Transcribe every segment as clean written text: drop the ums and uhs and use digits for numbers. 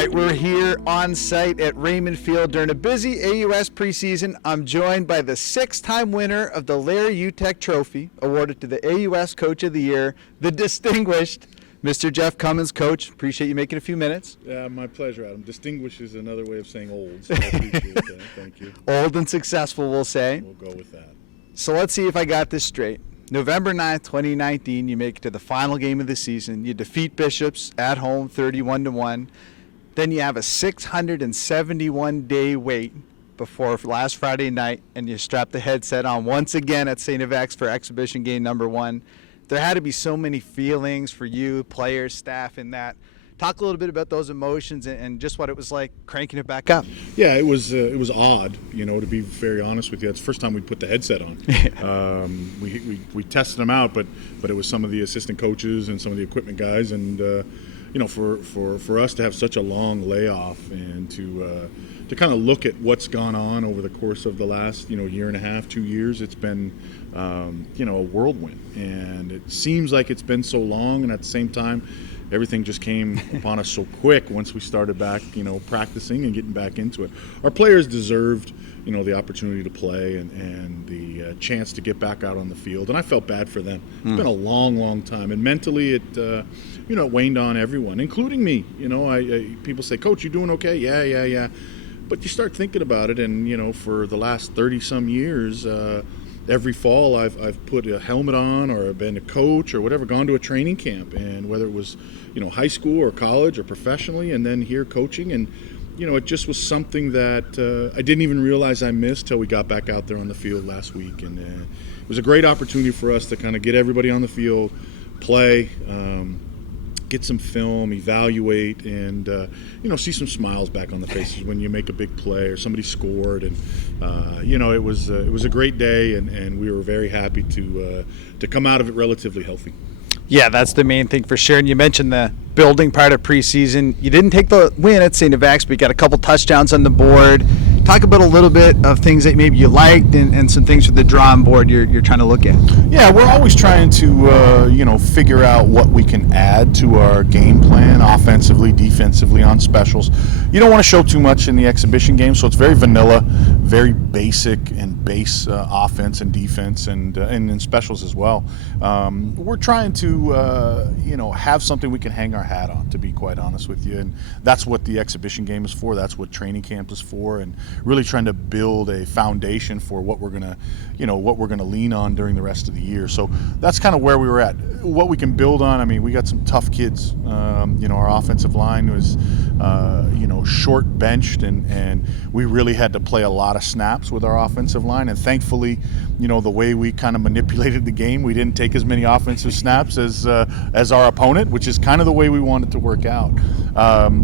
right, we're here on site at Raymond Field during a busy AUS preseason. I'm joined by the 6-time winner of the Larry Utech Trophy, awarded to the AUS Coach of the Year, the distinguished Mr. Jeff Cummins. Coach, appreciate you making a few minutes. Yeah, my pleasure, Adam. Distinguished is another way of saying old, so I appreciate that. Thank you. Old and successful, we'll say. We'll go with that. So let's see if I got this straight. November 9th, 2019, you make it to the final game of the season. You defeat Bishops at home 31-1. Then you have a 671-day wait before last Friday night, and you strap the headset on once again at St. X for exhibition game number 1. There had to be so many feelings for you, players, staff, in that. Talk a little bit about those emotions and just what it was like cranking it back up. Yeah, it was odd, to be very honest with you. It's the first time we put the headset on. We tested them out, but it was some of the assistant coaches and some of the equipment guys, and for us to have such a long layoff and to kind of look at what's gone on over the course of the last year and a half, 2 years, it's been a whirlwind, and it seems like it's been so long, and at the same time everything just came upon us so quick once we started back practicing and getting back into it. Our players deserved the opportunity to play and the chance to get back out on the field, and I felt bad for them. It's been a long time, and mentally it it waned on everyone, including me. People say, "Coach, you doing okay?" Yeah. But you start thinking about it, and for the last 30-some years, every fall I've put a helmet on, or I've been a coach or whatever, gone to a training camp, and whether it was high school or college or professionally, and then here coaching, and it just was something that I didn't even realize I missed till we got back out there on the field last week, and it was a great opportunity for us to kind of get everybody on the field, play, get some film, evaluate, and see some smiles back on the faces when you make a big play or somebody scored, and it was a great day, and we were very happy to come out of it relatively healthy. Yeah, that's the main thing for sure. And you mentioned the building part of preseason. You didn't take the win at St. X, but you got a couple touchdowns on the board. Talk about a little bit of things that maybe you liked and some things with the drawing board you're trying to look at. Yeah, we're always trying to figure out what we can add to our game plan, offensively, defensively, on specials. You don't want to show too much in the exhibition game, so it's very vanilla, very basic and base offense and defense, and in specials as well. We're trying to have something we can hang our hat on, to be quite honest with you, and that's what the exhibition game is for. That's what training camp is for, and really trying to build a foundation for what we're gonna lean on during the rest of the year. So that's kind of where we were at. What we can build on, I mean, we got some tough kids. Our offensive line was short benched, and we really had to play a lot of snaps with our offensive line, and thankfully the way we kind of manipulated the game, we didn't take as many offensive snaps as our opponent, which is kind of the way we wanted to work out.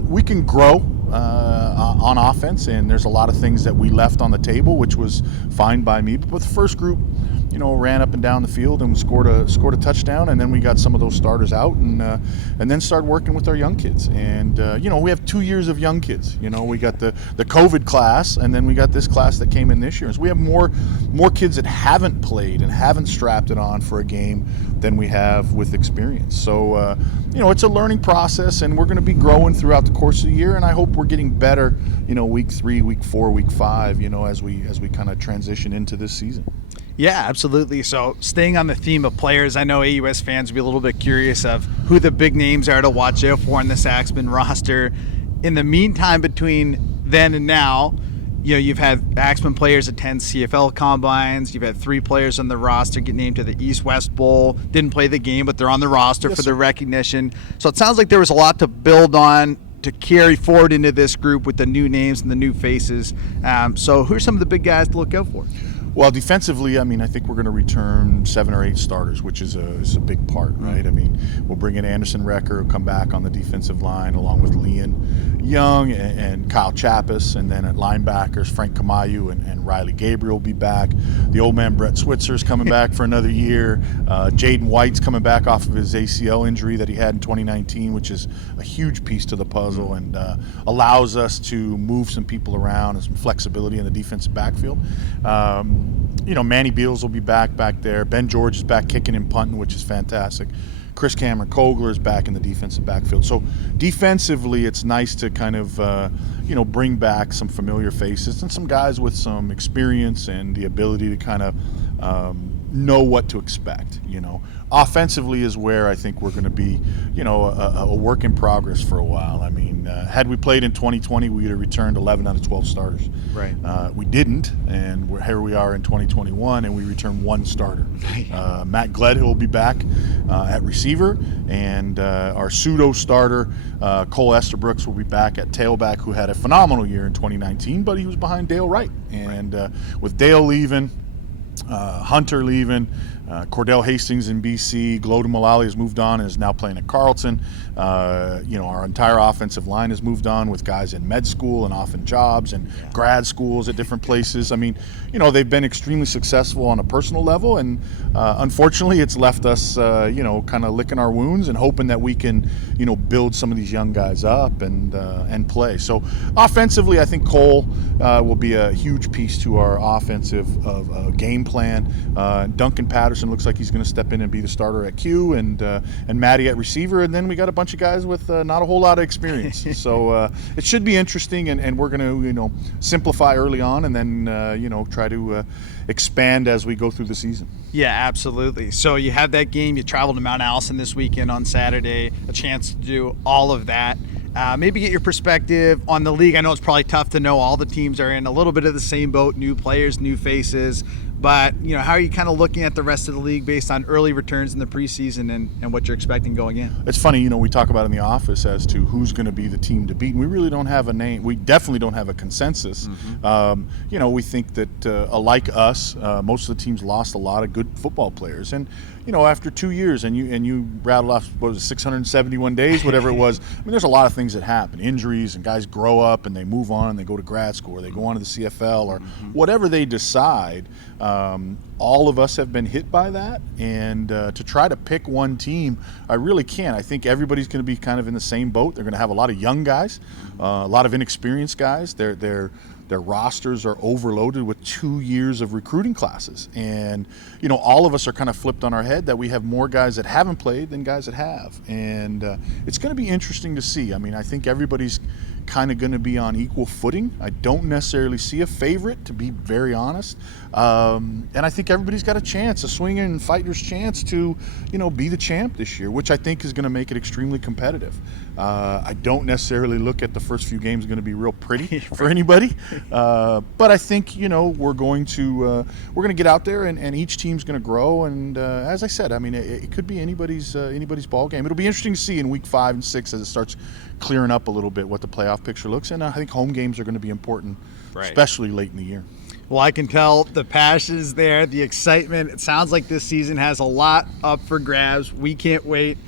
We can grow on offense, and there's a lot of things that we left on the table, which was fine by me. But the first group, ran up and down the field and scored a touchdown, and then we got some of those starters out, and then started working with our young kids. And we have 2 years of young kids. We got the COVID class, and then we got this class that came in this year. So we have more kids that haven't played and haven't strapped it on for a game than we have with experience. So it's a learning process, and we're going to be growing throughout the course of the year, and I hope we're getting better week 3, week 4, week 5 as we kind of transition into this season. Yeah, absolutely. So staying on the theme of players, I know AUS fans will be a little bit curious of who the big names are to watch out for in this Axemen roster. In the meantime, between then and now, you've had Axemen players attend CFL combines. You've had 3 players on the roster get named to the East-West Bowl. Didn't play the game, but they're on the roster for the recognition. So it sounds like there was a lot to build on to carry forward into this group with the new names and the new faces. So who are some of the big guys to look out for? Well, defensively, I think we're going to return 7 or 8 starters, which is a big part, right? We'll bring in Anderson Recker, who'll come back on the defensive line, along with Leon Young and Kyle Chappis, and then at linebackers, Frank Kamayu and Riley Gabriel will be back. The old man Brett Switzer's coming back for another year. Jaden White's coming back off of his ACL injury that he had in 2019, which is a huge piece to the puzzle and allows us to move some people around and some flexibility in the defensive backfield. Manny Beals will be back there. Ben George is back kicking and punting, which is fantastic. Chris Cameron Kogler is back in the defensive backfield. So defensively, it's nice to kind of bring back some familiar faces and some guys with some experience and the ability to kind of know what to expect. Offensively is where I think we're going to be, a work in progress for a while. I mean, had we played in 2020, we would have returned 11 out of 12 starters. Right. We didn't, and here we are in 2021, and we returned one starter. Matt Gledhill will be back at receiver, and our pseudo starter, Cole Esterbrooks, will be back at tailback, who had a phenomenal year in 2019, but he was behind Dale Wright. And with Dale leaving, Hunter leaving, Cordell Hastings in BC, Glodin Mullally has moved on and is now playing at Carleton. Our entire offensive line has moved on with guys in med school and off in jobs and grad schools at different places. I mean, they've been extremely successful on a personal level, and unfortunately it's left us, kind of licking our wounds and hoping that we can, build some of these young guys up and play. So offensively, I think Cole will be a huge piece to our offensive game plan. Duncan Patterson looks like he's going to step in and be the starter at Q, and Matty at receiver, and then we got a bunch of guys with not a whole lot of experience. So it should be interesting, and we're going to simplify early on, and then try to expand as we go through the season. Yeah, absolutely. So you have that game. You traveled to Mount Allison this weekend on Saturday. A chance to do all of that. Maybe get your perspective on the league. I know it's probably tough to know. All the teams are in a little bit of the same boat, new players, new faces. But, how are you kind of looking at the rest of the league based on early returns in the preseason and what you're expecting going in? It's funny, we talk about in the office as to who's going to be the team to beat. And we really don't have a name. We definitely don't have a consensus. Mm-hmm. We think that, like us, most of the teams lost a lot of good football players. And, after 2 years, and you rattled off, what was it, 671 days, whatever it was. I mean, there's a lot of things that happen. Injuries, and guys grow up, and they move on, and they go to grad school, or they go on to the CFL, or whatever they decide. All of us have been hit by that, and to try to pick one team, I really can't. I think everybody's going to be kind of in the same boat. They're going to have a lot of young guys, a lot of inexperienced guys. Their rosters are overloaded with 2 years of recruiting classes, and all of us are kind of flipped on our head that we have more guys that haven't played than guys that have, and it's going to be interesting to see. I mean, I think everybody's kind of going to be on equal footing. I don't necessarily see a favorite, to be very honest, and I think everybody's got a chance, a swinging and fighter's chance to be the champ this year, which I think is going to make it extremely competitive. I don't necessarily look at the first few games going to be real pretty for anybody, but I think we're going to get out there, and each team's going to grow, and as I said, I mean, it could be anybody's ball game. It'll be interesting to see in week 5 and 6 as it starts clearing up a little bit what the playoff picture looks, and I think home games are going to be important, especially late in the year. Well, I can tell the passion is there, the excitement. It sounds like this season has a lot up for grabs. We can't wait.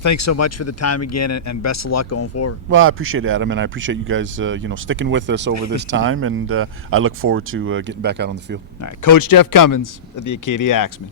Thanks so much for the time again, and best of luck going forward. Well, I appreciate it, Adam, and I appreciate you guys, sticking with us over this time, and I look forward to getting back out on the field. All right, Coach Jeff Cummins of the Acadia Axemen.